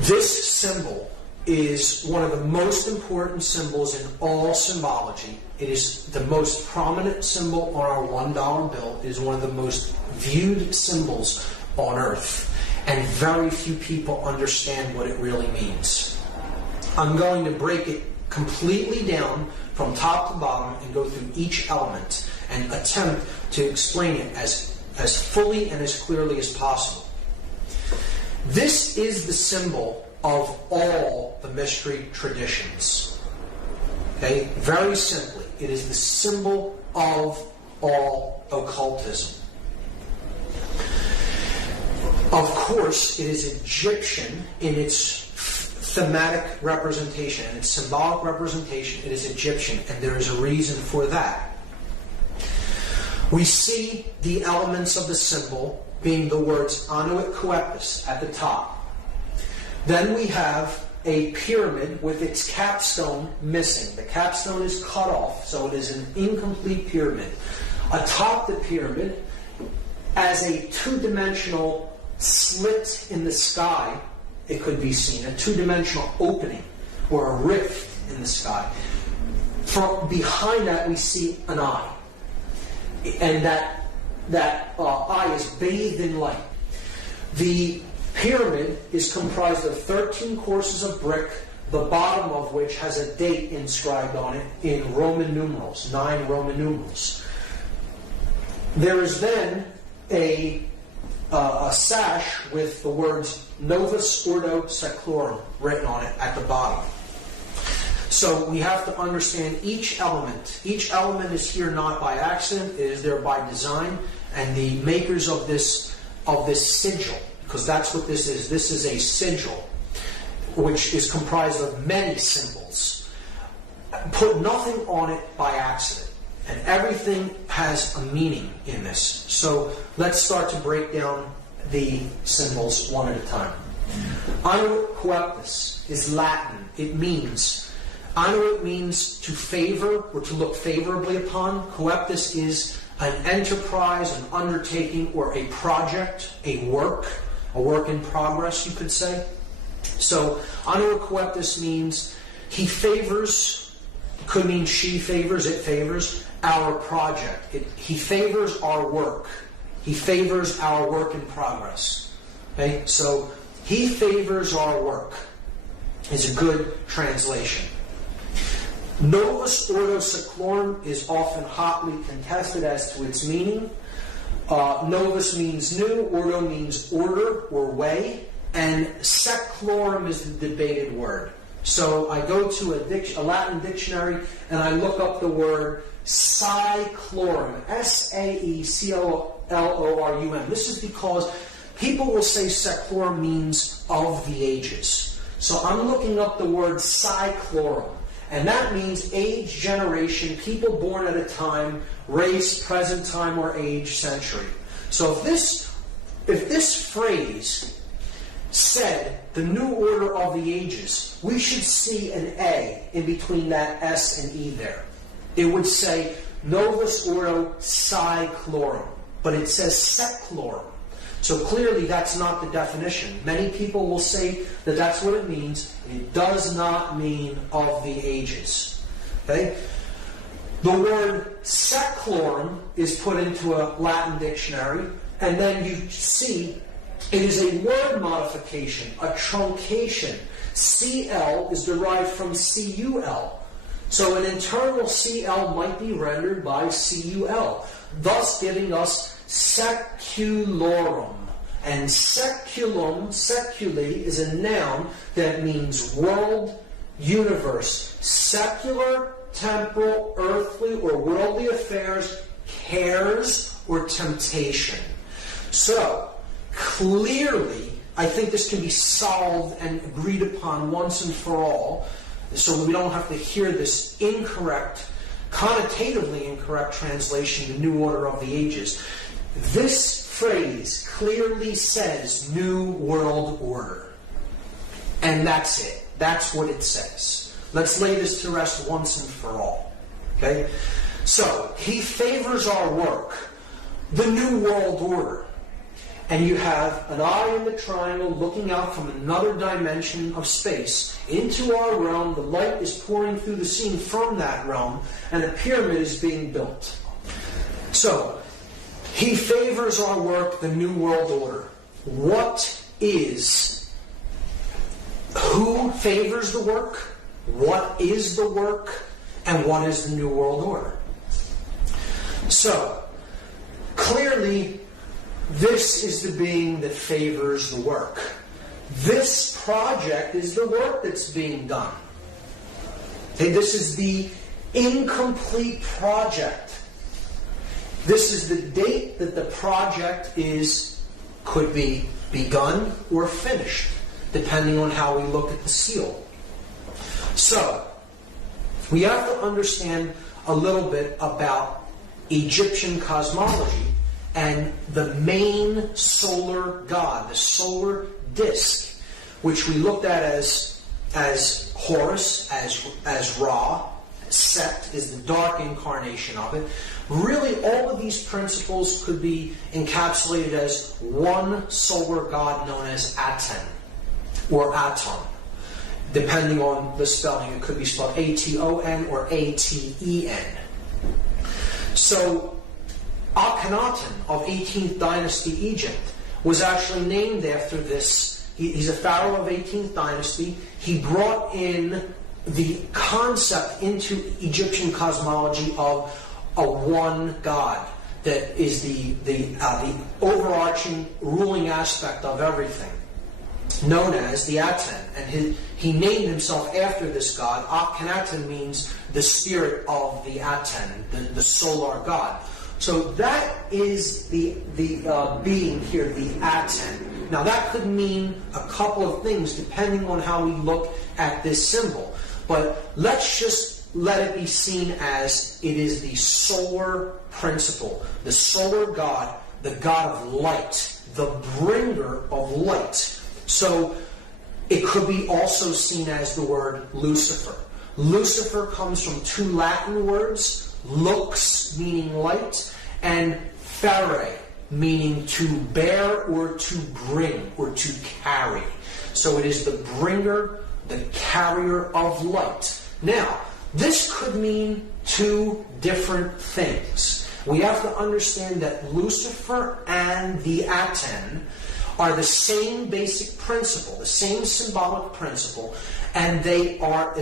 This symbol is one of the most important symbols in all symbology. It is the most prominent symbol on our $1 bill. It is one of the most viewed symbols on Earth. And very few people understand what it really means. I'm going to break it completely down from top to bottom and go through each element and attempt to explain it as fully and as clearly as possible. This is the symbol of all the mystery traditions. Okay? Very simply, it is the symbol of all occultism. Of course, it is Egyptian in its thematic representation and its symbolic representation. It is Egyptian, and there is a reason for that. We see the elements of the symbol being the words Anuit Coeptus at the top. Then we have a pyramid with its capstone missing. The capstone is cut off, so it is an incomplete pyramid. Atop the pyramid, as a two-dimensional slit in the sky, it could be seen, a two-dimensional opening or a rift in the sky. From behind that, we see an eye. And that eye is bathed in light. The pyramid is comprised of 13 courses of brick, the bottom of which has a date inscribed on it in Roman numerals, 9 Roman numerals. There is then a sash with the words Novus Ordo Seclorum written on it at the bottom. So we have to understand each element. Each element is here not by accident, it is there by design, and the makers of this sigil, because that's what this is. This is a sigil, which is comprised of many symbols. Put nothing on it by accident. And everything has a meaning in this. So let's start to break down the symbols one at a time. Anuit Coeptus is Latin. It means, Anuit means to favor or to look favorably upon. Coeptus is an enterprise, an undertaking, or a project, a work in progress, you could say. So Anuit Coeptus means he favors, could mean she favors, it favors, our project. He favors our work. He favors our work in progress. Okay? So, he favors our work is a good translation. Novus Ordo Seclorum is often hotly contested as to its meaning. Novus means new, Ordo means order or way, and Seclorum is the debated word. So I go to a Latin dictionary and I look up the word Saeclorum, S-A-E-C-O-L-O-R-U-M. This is because people will say Seclorum means of the ages. So I'm looking up the word Saeclorum, and that means age, generation, people born at a time, race, present time, or age, century. So if this phrase said the new order of the ages, we should see an A in between that S and E there. It would say Novus Ordo Saeclorum, but it says Seclorum. So clearly that's not the definition. Many people will say that that's what it means. It does not mean of the ages. Okay? The word Seclorum is put into a Latin dictionary, and then you see it is a word modification, a truncation. CL is derived from CUL. So an internal CL might be rendered by CUL, thus giving us seculorum. And seculum, seculi, is a noun that means world, universe, secular, temporal, earthly, or worldly affairs, cares, or temptation. So, clearly, I think this can be solved and agreed upon once and for all, so we don't have to hear this incorrect, connotatively incorrect translation, the new order of the ages. This phrase clearly says New World Order. And that's it. That's what it says. Let's lay this to rest once and for all. Okay? So, he favors our work, the New World Order. and you have an eye in the triangle looking out from another dimension of space into our realm. The light is pouring through the scene from that realm, and a pyramid is being built. So, he favors our work, the New World Order. Who favors the work? What is the work? And what is the New World Order? So, clearly, this is the being that favors the work. This project is the work that's being done. Okay, this is the incomplete project. This is the date that the project could be begun or finished, depending on how we look at the seal. So, we have to understand a little bit about Egyptian cosmology and the main solar god, the solar disk, which we looked at as Horus, as Ra. Set is the dark incarnation of it. Really, all of these principles could be encapsulated as one solar god known as Aten, or Aton. Depending on the spelling, it could be spelled A-T-O-N or A-T-E-N. So, Akhenaten of 18th dynasty Egypt was actually named after this. He's a pharaoh of 18th dynasty. He brought in the concept into Egyptian cosmology of a one God that is the overarching ruling aspect of everything, known as the Aten. And he named himself after this god. Akhenaten means the spirit of the Aten, the solar god. So that is the being here, the Aten. Now that could mean a couple of things depending on how we look at this symbol. But let's just let it be seen as it is the solar principle, the solar god, the god of light, the bringer of light. So it could be also seen as the word Lucifer. Lucifer comes from two Latin words, lux meaning light, and fere meaning to bear or to bring or to carry. So it is the bringer, the carrier of light. Now, this could mean two different things. We have to understand that Lucifer and the Aten are the same basic principle, the same symbolic principle, and they are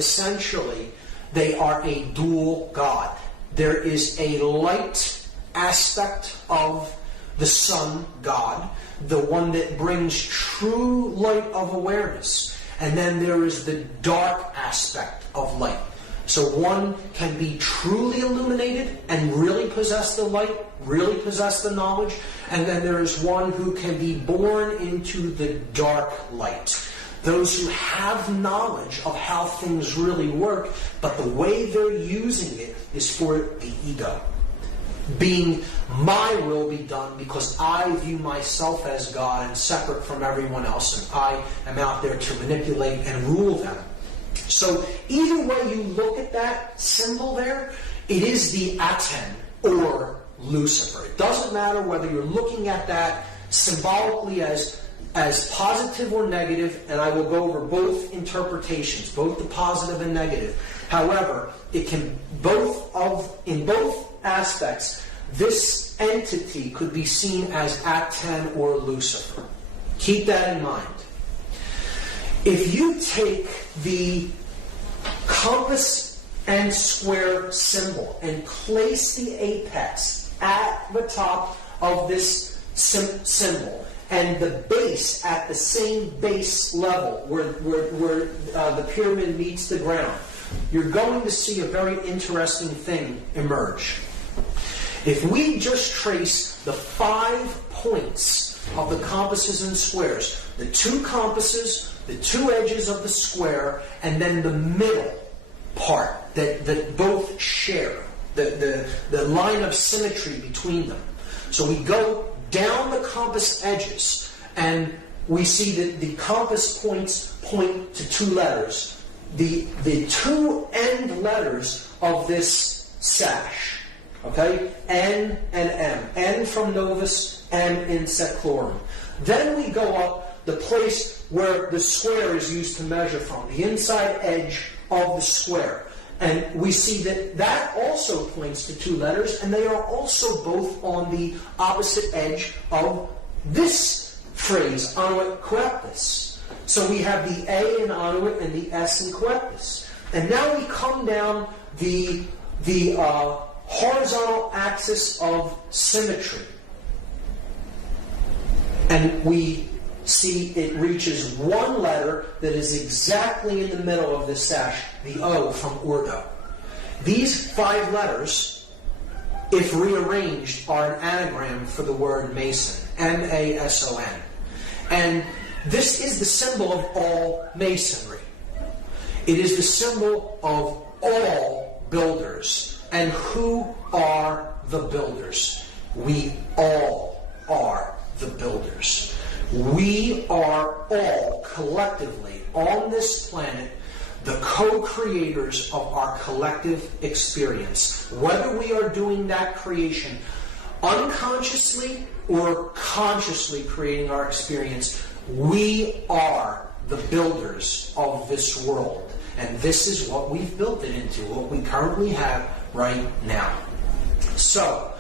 a dual god. There is a light aspect of the sun god, the one that brings true light of awareness. And then there is the dark aspect of light. So one can be truly illuminated and really possess the light, really possess the knowledge. And then there is one who can be born into the dark light. Those who have knowledge of how things really work, but the way they're using it is for the ego. Being my will be done because I view myself as God and separate from everyone else, and I am out there to manipulate and rule them. So either way you look at that symbol there, it is the Aten or Lucifer. It doesn't matter whether you're looking at that symbolically as positive or negative, and I will go over both interpretations, both the positive and negative. However, it can in both aspects, this entity could be seen as Aten or Lucifer. Keep that in mind. If you take the compass and square symbol and place the apex at the top of this symbol and the base at the same base level where the pyramid meets the ground, you're going to see a very interesting thing emerge. If we just trace the 5 points of the compasses and squares, the 2 compasses, the 2 edges of the square, and then the middle part that both share, the line of symmetry between them. So we go down the compass edges, and we see that the compass points point to 2 letters. The 2 end letters of this sash. Okay? N and M. N from Novus, M in seclorum. Then we go up the place where the square is used to measure from, the inside edge of the square. And we see that that also points to two letters, and they are also both on the opposite edge of this phrase, annuit coeptus. So we have the A in annuit and the S in coeptus. And now we come down the horizontal axis of symmetry. And we see it reaches one letter that is exactly in the middle of this sash, the O from ordo. These 5 letters, if rearranged, are an anagram for the word mason, M-A-S-O-N. And this is the symbol of all masonry. It is the symbol of all builders. And who are the builders? We all are the builders. We are all collectively on this planet the co-creators of our collective experience. Whether we are doing that creation unconsciously or consciously creating our experience, we are the builders of this world. And this is what we've built it into, what we currently have right now. So,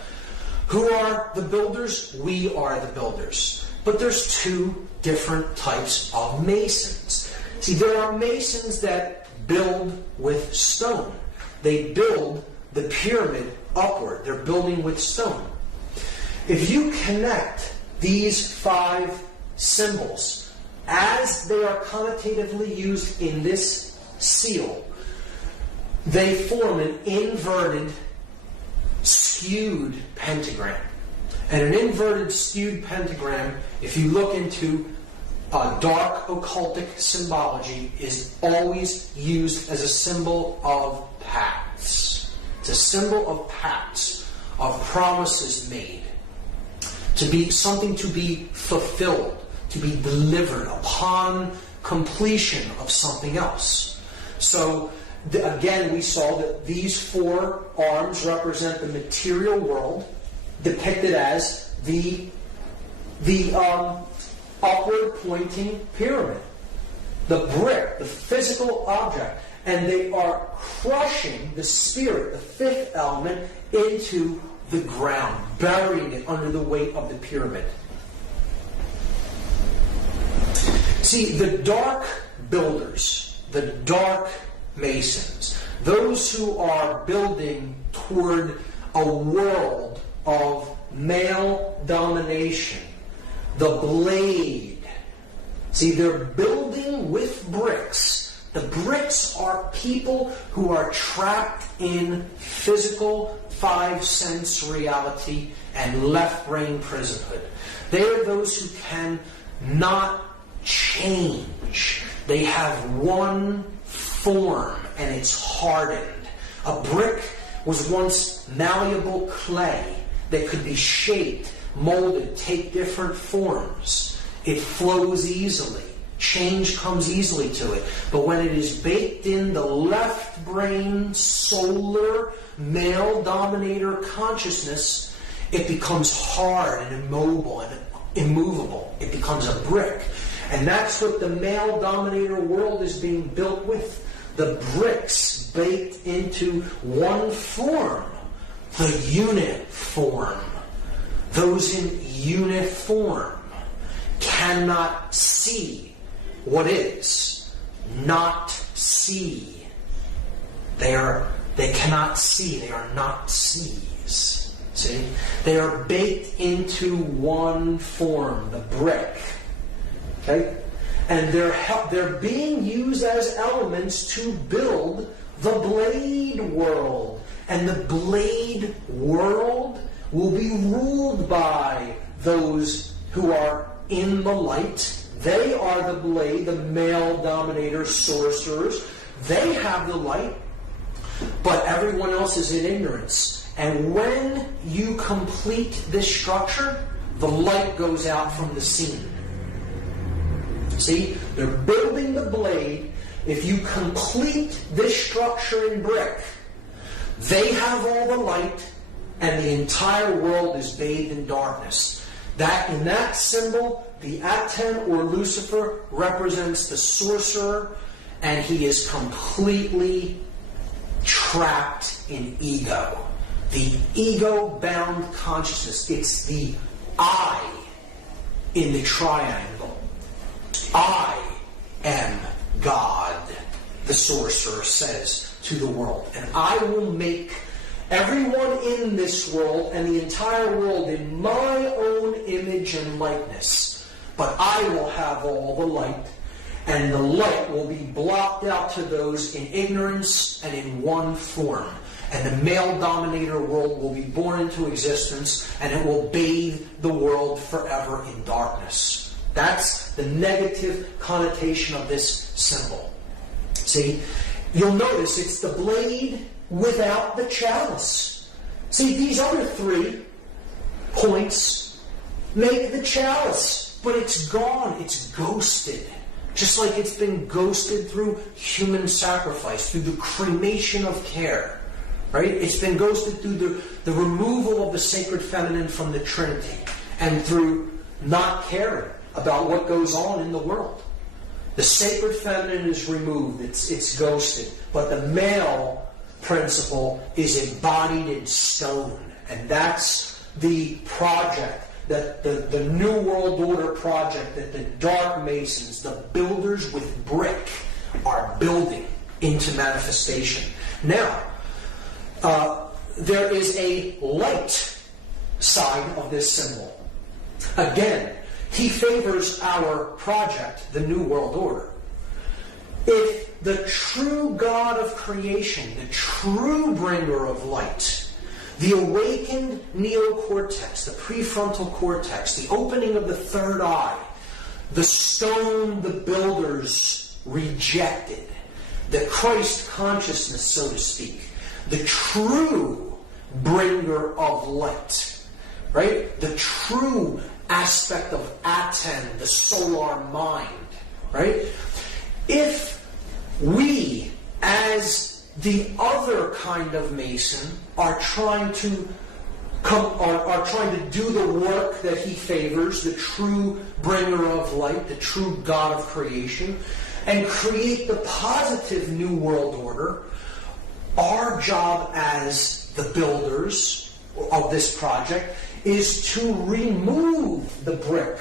who are the builders? We are the builders. But there's 2 different types of masons. See, there are masons that build with stone. They build the pyramid upward. They're building with stone. If you connect these 5 symbols as they are connotatively used in this seal, they form an inverted, skewed pentagram. And an inverted, skewed pentagram, if you look into dark occultic symbology, is always used as a symbol of pacts. It's a symbol of pacts, of promises made, to be something to be fulfilled, to be delivered upon completion of something else. So, again, we saw that these 4 arms represent the material world, depicted as the upward pointing pyramid, the brick, the physical object, and they are crushing the spirit, the 5th element, into the ground, burying it under the weight of the pyramid. See, the dark builders, the dark masons, those who are building toward a world of male domination, the blade. See, they're building with bricks. The bricks are people who are trapped in physical 5-sense reality and left-brain prisonhood. They are those who can not change. They have one form, and it's hardened. A brick was once malleable clay that could be shaped, molded, take different forms. It flows easily. Change comes easily to it. But when it is baked in the left brain, solar, male dominator consciousness, it becomes hard and immobile and immovable. It becomes a brick. And that's what the male dominator world is being built with. The bricks baked into one form. The unit form. Those in unit form cannot see what is. Not see. They cannot see. They are not sees. See? They are baked into one form, the brick. Okay? And they're being used as elements to build the blade world. And the blade world will be ruled by those who are in the light. They are the blade, the male dominator sorcerers. They have the light, but everyone else is in ignorance. And when you complete this structure, the light goes out from the scene. See, they're building the blade. If you complete this structure in brick, they have all the light, and the entire world is bathed in darkness. That in that symbol, the Aten or Lucifer represents the sorcerer, and he is completely trapped in ego. The ego-bound consciousness. It's the I in the triangle. I am God, the sorcerer says to the world. And I will make everyone in this world and the entire world in my own image and likeness. But I will have all the light, and the light will be blocked out to those in ignorance and in one form. And the male dominator world will be born into existence, and it will bathe the world forever in darkness. That's the negative connotation of this symbol. See, you'll notice it's the blade without the chalice. See, these other 3 points make the chalice, but it's gone, it's ghosted. Just like it's been ghosted through human sacrifice, through the cremation of care. Right? It's been ghosted through the removal of the sacred feminine from the Trinity, and through not caring about what goes on in the world. The sacred feminine is removed, it's ghosted, but the male principle is embodied in stone. And that's the project, that the New World Order project that the Dark Masons, the builders with brick, are building into manifestation. Now, there is a light side of this symbol. Again, he favors our project, the New World Order. If the true God of creation, the true bringer of light, the awakened neocortex, the prefrontal cortex, the opening of the third eye, the stone the builders rejected, the Christ consciousness, so to speak, the true bringer of light, right? The true aspect of Aten, the solar mind, right? If we, as the other kind of Mason, are trying to do the work that he favors, the true bringer of light, the true God of creation, and create the positive New World Order, our job as the builders of this project is to remove the brick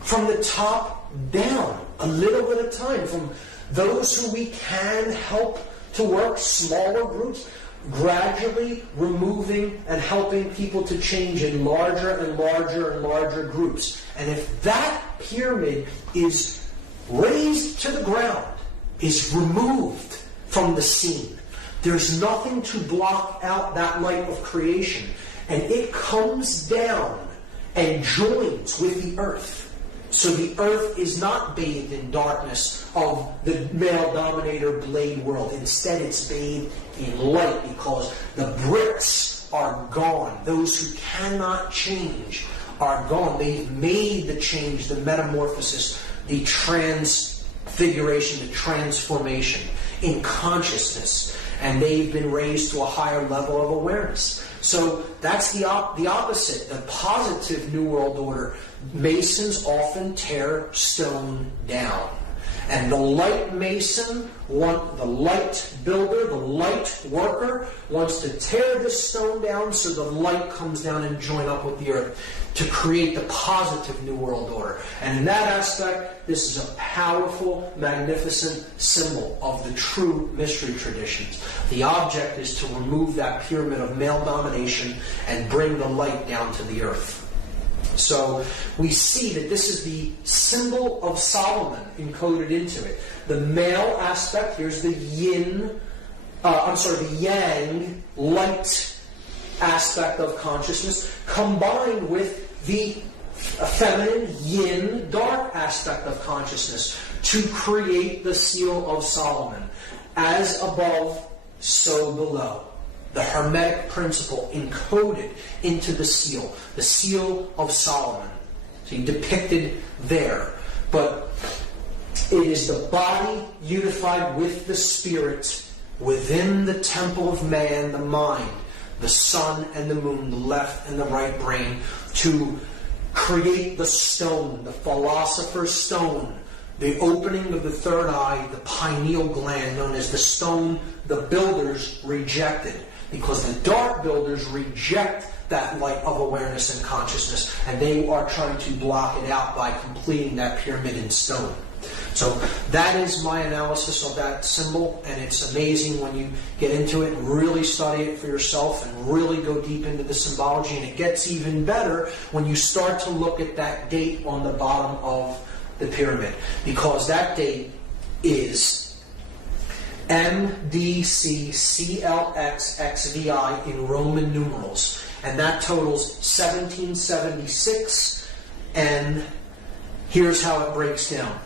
from the top down, a little at a time, from those who we can help to work, smaller groups, gradually removing and helping people to change in larger and larger and larger groups. And if that pyramid is razed to the ground, is removed from the scene, there's nothing to block out that light of creation. And it comes down and joins with the earth. So the earth is not bathed in darkness of the male dominator blade world. Instead, it's bathed in light because the bricks are gone. Those who cannot change are gone. They've made the change, the metamorphosis, the transfiguration, the transformation in consciousness. And they've been raised to a higher level of awareness. So that's the opposite, the positive New World Order. Masons often tear stone down. And the light Mason, the light builder, the light worker, wants to tear the stone down so the light comes down and join up with the earth to create the positive New World Order. And in that aspect, this is a powerful, magnificent symbol of the true mystery traditions. The object is to remove that pyramid of male domination and bring the light down to the earth. So we see that this is the symbol of Solomon encoded into it. The male aspect, here's the the yang, light aspect of consciousness, combined with the feminine, yin, dark aspect of consciousness to create the seal of Solomon. As above, so below. The Hermetic principle encoded into the seal of Solomon. See, depicted there. But it is the body unified with the spirit within the temple of man, the mind, the sun and the moon, the left and the right brain, to create the stone, the philosopher's stone, the opening of the third eye, the pineal gland, known as the stone the builders rejected. Because the dark builders reject that light of awareness and consciousness, and they are trying to block it out by completing that pyramid in stone. So that is my analysis of that symbol, and it's amazing when you get into it and really study it for yourself and really go deep into the symbology. And it gets even better when you start to look at that date on the bottom of the pyramid, because that date is MDCCLXXVI in Roman numerals, and that totals 1776. And here's how it breaks down.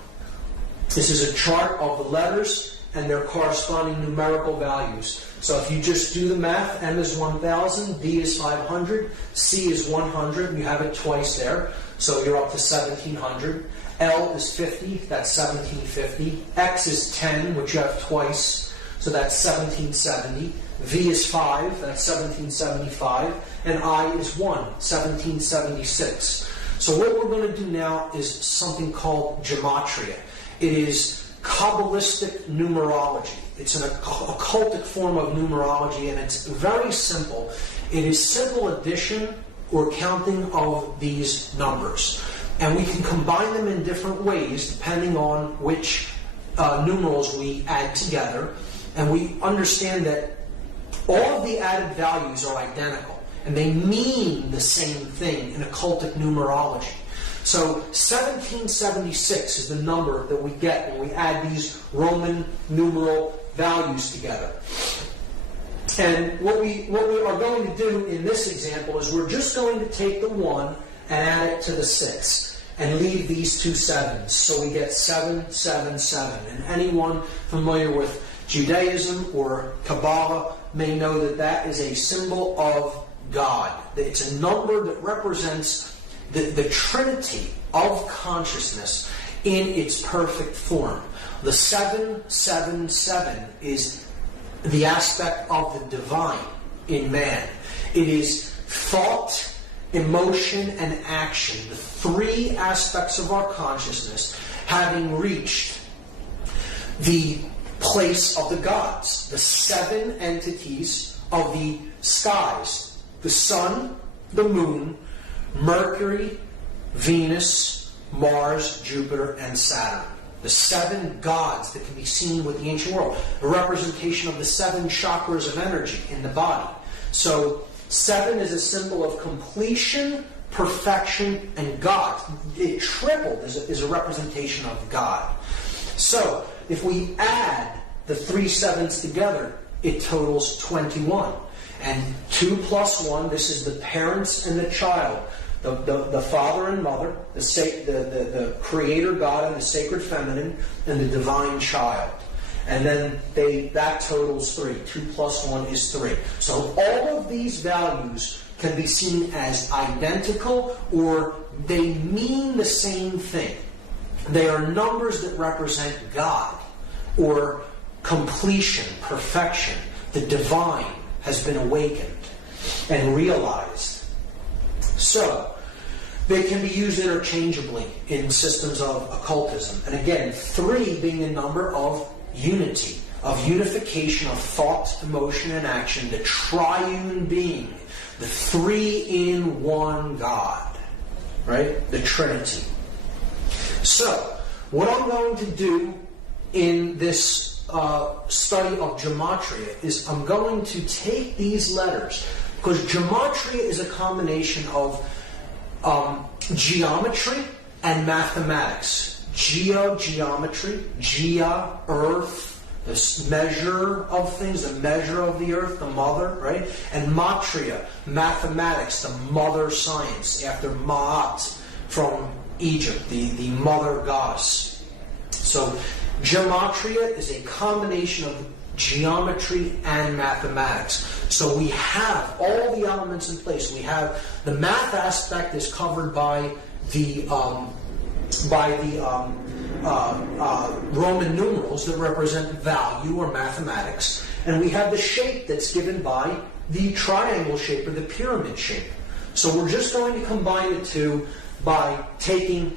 This is a chart of the letters and their corresponding numerical values. So if you just do the math, M is 1000, D is 500, C is 100, and you have it twice there, so you're up to 1700. L is 50, that's 1750. X is 10, which you have twice, so that's 1770. V is 5, that's 1775. And I is 1, 1776. So what we're going to do now is something called gematria. It is Kabbalistic numerology. It's an occultic form of numerology, and it's very simple. It is simple addition or counting of these numbers. And we can combine them in different ways depending on which numerals we add together. And we understand that all of the added values are identical, and they mean the same thing in occultic numerology. So 1776 is the number that we get when we add these Roman numeral values together. And what we are going to do in this example is we're just going to take the 1 and add it to the 6 and leave these two 7s. So we get 777. And anyone familiar with Judaism or Cabala may know that that is a symbol of God. It's a number that represents the trinity of consciousness in its perfect form. The 777 is the aspect of the divine in man. It is thought, emotion, and action, the three aspects of our consciousness, having reached the place of the gods, the 7 entities of the skies, the sun, the moon, Mercury, Venus, Mars, Jupiter, and Saturn. The 7 gods that can be seen with the ancient world. A representation of the 7 chakras of energy in the body. So 7 is a symbol of completion, perfection, and God. It tripled is a representation of God. So if we add the 3 7s together, it totals 21. And 2 plus 1, this is the parents and the child. The father and mother, the creator God and the sacred feminine, and the divine child. And then that totals 3. 2 plus 1 is 3. So all of these values can be seen as identical, or they mean the same thing. They are numbers that represent God, or completion, perfection. The divine has been awakened and realized. So, they can be used interchangeably in systems of occultism. And again, 3 being a number of unity, of unification of thought, emotion, and action, the triune being, the 3-in-1 God, right? The Trinity. So, what I'm going to do in this study of gematria is I'm going to take these letters, because gematria is a combination of geometry and mathematics. Geometry, Gea, earth, the measure of things, the measure of the earth, the mother, right? And matria, mathematics, the mother science, after Ma'at from Egypt, the mother goddess. So gematria is a combination of geometry and mathematics. So we have all the elements in place. We have the math aspect is covered by the Roman numerals that represent value or mathematics, and we have the shape that's given by the triangle shape or the pyramid shape. So we're just going to combine the two. by taking,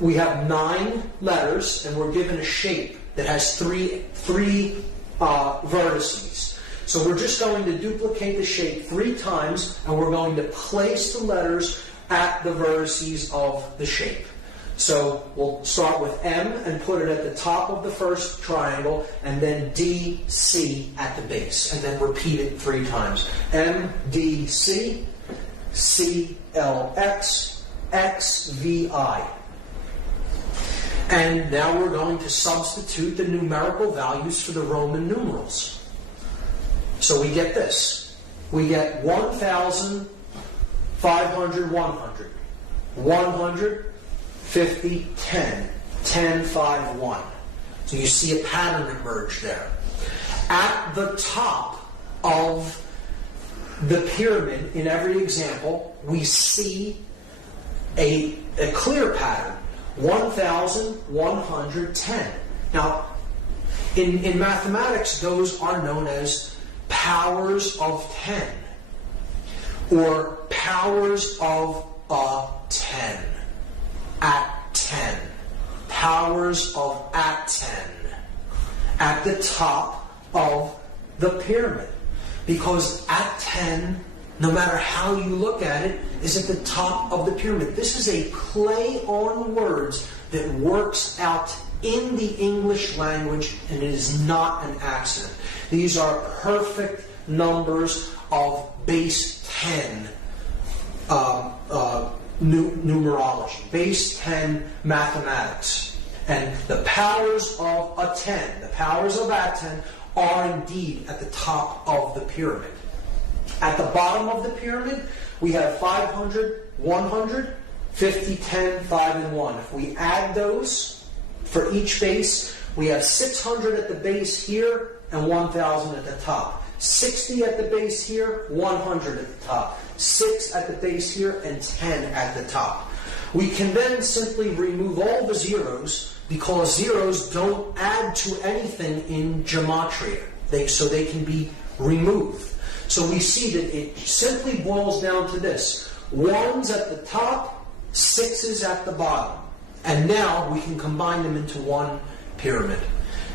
we have 9 letters, and we're given a shape that has three vertices. So we're just going to duplicate the shape 3 times, and we're going to place the letters at the vertices of the shape. So we'll start with M and put it at the top of the first triangle, and then D, C at the base, and then repeat it 3 times. M, D, C, C, L, X, X, V, I. And now we're going to substitute the numerical values for the Roman numerals. So we get this. We get 1,000, 500, 100. 100, 50, 10. 10, 5, 1. So you see a pattern emerge there. At the top of the pyramid, in every example, we see a clear pattern. 1,110. Now, in mathematics, those are known as powers of 10, or powers of 10, at 10, powers of at 10, at the top of the pyramid. Because at 10, no matter how you look at it, is at the top of the pyramid. This is a play on words that works out in the English language, and it is not an accident. These are perfect numbers of base 10 numerology, base 10 mathematics. And the powers of a 10, the powers of at 10, are indeed at the top of the pyramid. At the bottom of the pyramid, we have 500, 100, 50, 10, 5, and 1. If we add those for each base, we have 600 at the base here and 1,000 at the top. 60 at the base here, 100 at the top. 6 at the base here, and 10 at the top. We can then simply remove all the zeros, because zeros don't add to anything in gematria. So they can be removed. So we see that it simply boils down to this. 1's at the top, 6's at the bottom. And now we can combine them into one pyramid.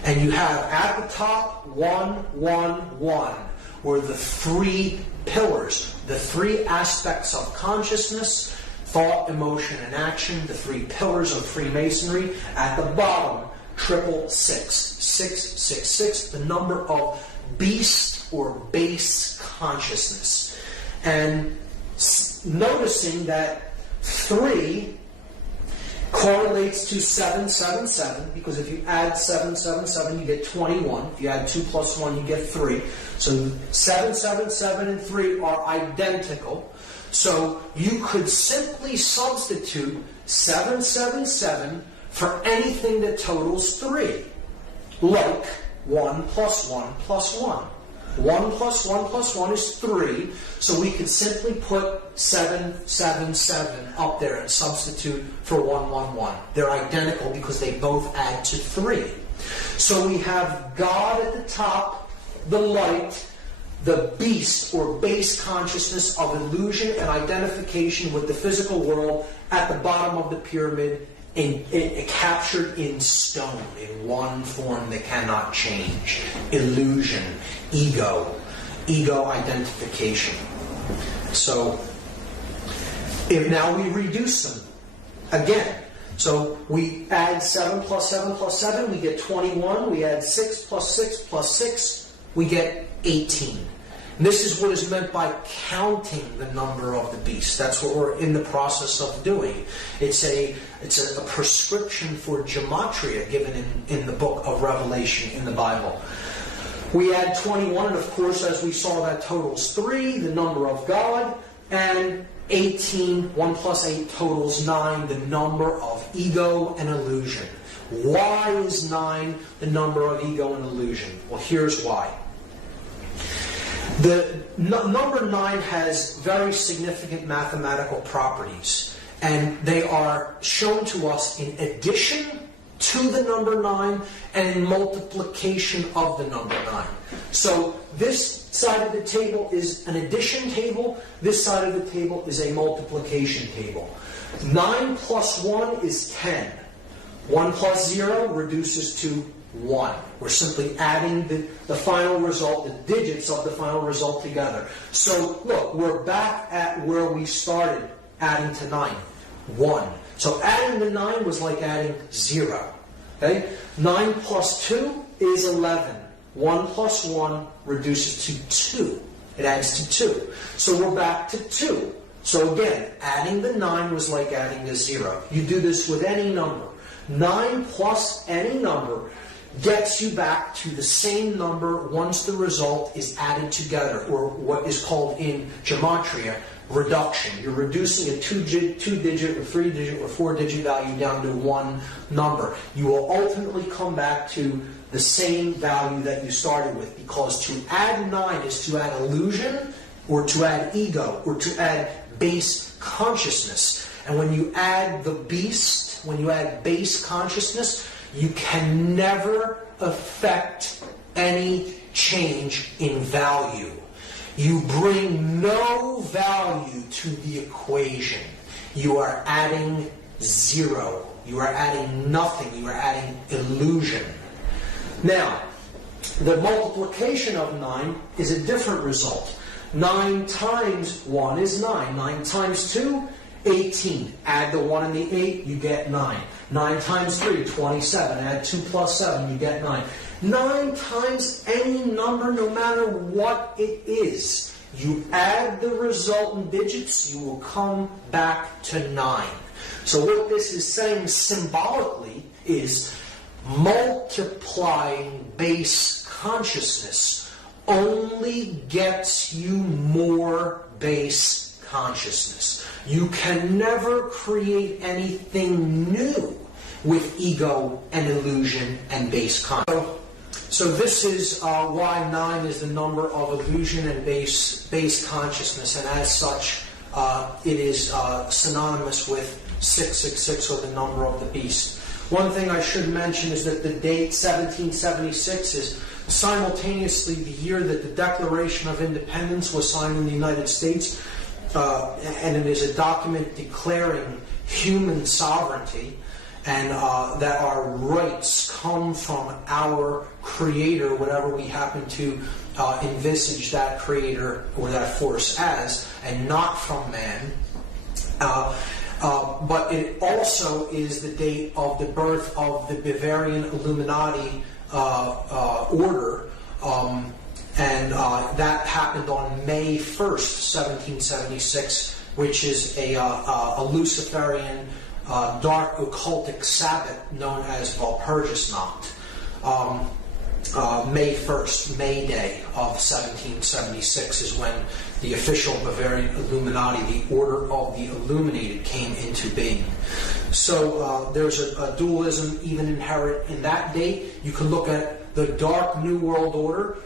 And you have at the top 1, 1, 1, where the 3 pillars, the 3 aspects of consciousness, thought, emotion, and action, the 3 pillars of Freemasonry. At the bottom, 666. 666, the number of beast or base consciousness. And noticing that 3 correlates to 777, because if you add 777, you get 21. If you add 2 plus 1, you get 3. So 777 and 3 are identical. So you could simply substitute 777 for anything that totals 3. Like 1 plus 1 plus 1. 1 plus 1 plus 1 is 3, so we could simply put 777 up there and substitute for 111. They're identical because they both add to 3. So we have God at the top, the light, the beast or base consciousness of illusion and identification with the physical world at the bottom of the pyramid, captured in stone, in one form that cannot change. Illusion, ego identification. So, if now we reduce them again. So we add 7 plus 7 plus 7, we get 21. We add 6 plus 6 plus 6, we get 18. And this is what is meant by counting the number of the beast. That's what we're in the process of doing. It's a prescription for gematria given in the book of Revelation in the Bible. We add 21, and of course, as we saw, that totals 3, the number of God, and 18, 1 plus 8 totals 9, the number of ego and illusion. Why is 9 the number of ego and illusion? Well, here's why. The number 9 has very significant mathematical properties, and they are shown to us in addition to the number 9 and in multiplication of the number 9. So this side of the table is an addition table, this side of the table is a multiplication table. 9 plus 1 is 10. 1 plus 0 reduces to 1. We're simply adding the final result, the digits of the final result together. So look, we're back at where we started adding to 9. 1. So adding to 9 was like adding 0. Okay? 9 plus 2 is 11. 1 plus 1 reduces to 2. It adds to 2. So we're back to 2. So again, adding the 9 was like adding a 0. You do this with any number. 9 plus any number gets you back to the same number once the result is added together, or what is called in gematria reduction. You're reducing a two-digit or three-digit or four-digit value down to one number. You will ultimately come back to the same value that you started with, because to add 9 is to add illusion, or to add ego, or to add base consciousness. And when you add the beast, when you add base consciousness, you can never affect any change in value. You bring no value to the equation. You are adding 0. You are adding nothing. You are adding illusion. Now, the multiplication of 9 is a different result. 9 times 1 is 9. 9 times 2, 18. Add the 1 and the 8, you get 9. 9 times 3, 27. Add 2 plus 7, you get 9. 9 times any number, no matter what it is. You add the resultant digits, you will come back to 9. So what this is saying symbolically is multiplying base consciousness only gets you more base consciousness. You can never create anything new with ego and illusion and base consciousness. So this is why 9 is the number of illusion and base consciousness, and as such, it is synonymous with 666, or the number of the beast. One thing I should mention is that the date 1776 is simultaneously the year that the Declaration of Independence was signed in the United States, and it is a document declaring human sovereignty, and that our rights come from our Creator, whatever we happen to envisage that Creator or that force as, and not from man. But it also is the date of the birth of the Bavarian Illuminati order, and that happened on May 1st, 1776, which is a Luciferian dark occultic Sabbath known as Walpurgisnacht. May 1st, May Day of 1776 is when the official Bavarian Illuminati, the Order of the Illuminated, came into being. So there's a dualism even inherent in that date. You can look at the Dark New World Order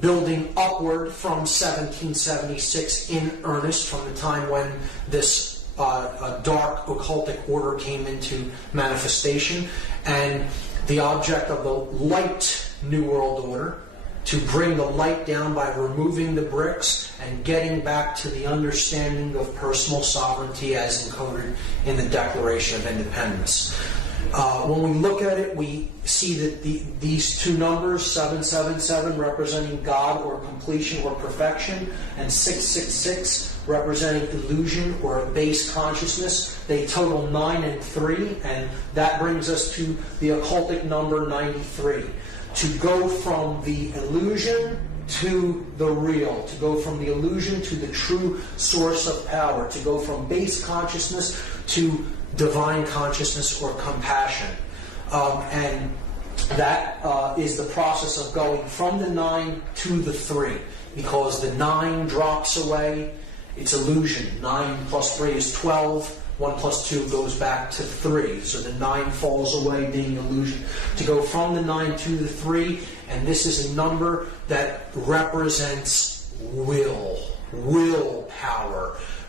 building upward from 1776 in earnest, from the time when this dark occultic order came into manifestation, and the object of the light New World Order to bring the light down by removing the bricks and getting back to the understanding of personal sovereignty as encoded in the Declaration of Independence. When we look at it, we see that these two numbers, 777 representing God or completion or perfection, and 666 representing illusion or base consciousness, they total 9 and 3, and that brings us to the occultic number 93. To go from the illusion to the real, to go from the illusion to the true source of power, to go from base consciousness to divine consciousness or compassion. And that is the process of going from the 9 to the 3, because the 9 drops away, it's illusion. 9 plus 3 is 12. 1 plus 2 goes back to 3. So the 9 falls away, being illusion. To go from the 9 to the 3, and this is a number that represents willpower.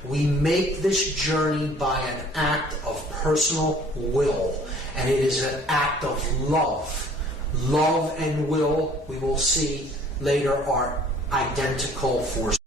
We make this journey by an act of personal will, and it is an act of love. Love and will, we will see later, are identical forces.